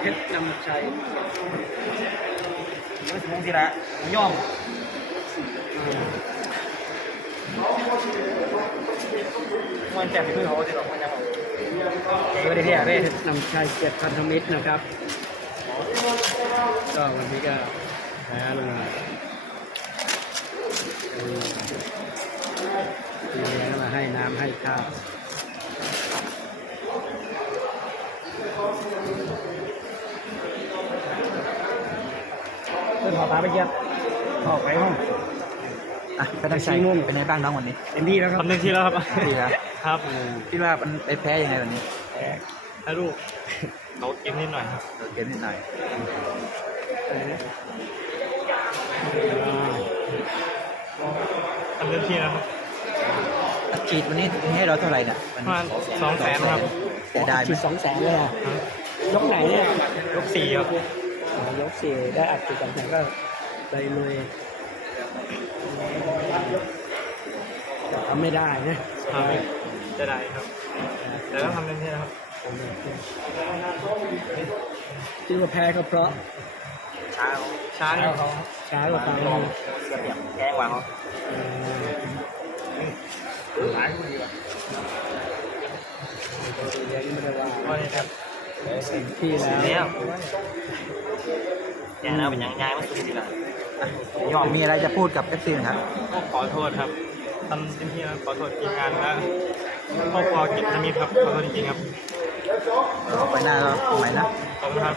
เพชรนำชัยไม่ถึงสิละผมยอมมันแจกที่มือเขาสิหรอกมันยังเก๋ก็ได้เที่ยวได้เพชรนำชัยเจ็ดพันธมิตรนะครับ ก็วันนี้ก็แพ้ลงมาเออทีนี้ก็มาให้น้ำให้ข้าว เพื่อนขอตาไปเยี่ยมออกไปห้องอะเป็นไงเป็นไงบ้างน้องวันนี้เต็มที่แล้วครับทำหนึ่งทีแล้วครับดีครับครับเออคิดว่ามันไปแพ้ยังไงวันนี้ถ้าลูกโดดเกมนิดหน่อยครับโดนเกมนิดหน่อยทำหนึ่งทีแล้วครับอัดฉีดวันนี้ให้เราเท่าไหร่เนี่ยประมาณสองแสนครับเสียดายไหมฉีดสองแสนเลยอะยกไหนเนี่ยยกสี่ครับอ๋อ ยกสี่ได้อัดฉีดสองแสนก็ไปลุยแต่ทำไม่ได้นะครับจะได้ครับ แต่ต้องทำเต็มที่นะครับที่ว่าแพ้ก็เพราะช้าช้าเนี่ยเขาช้ากว่าฟังลองเสียเปรียบแกล้งวางเขาเออหายกูดีกว่าเรียนไม่ได้ว่าเพราะนี่ครับที่แล้ว แล้วแกน่าเป็นยังไงมันสุดที่ละยอมมีอะไรจะพูดกับเอฟซีนะครับก็ขอโทษครับทำเต็มที่แล้วขอโทษทีมงานและครอบครัวกิจธมิตรครับขอโทษจริงๆครับเราไปหน้าเราใหม่นะขอบคุณครับ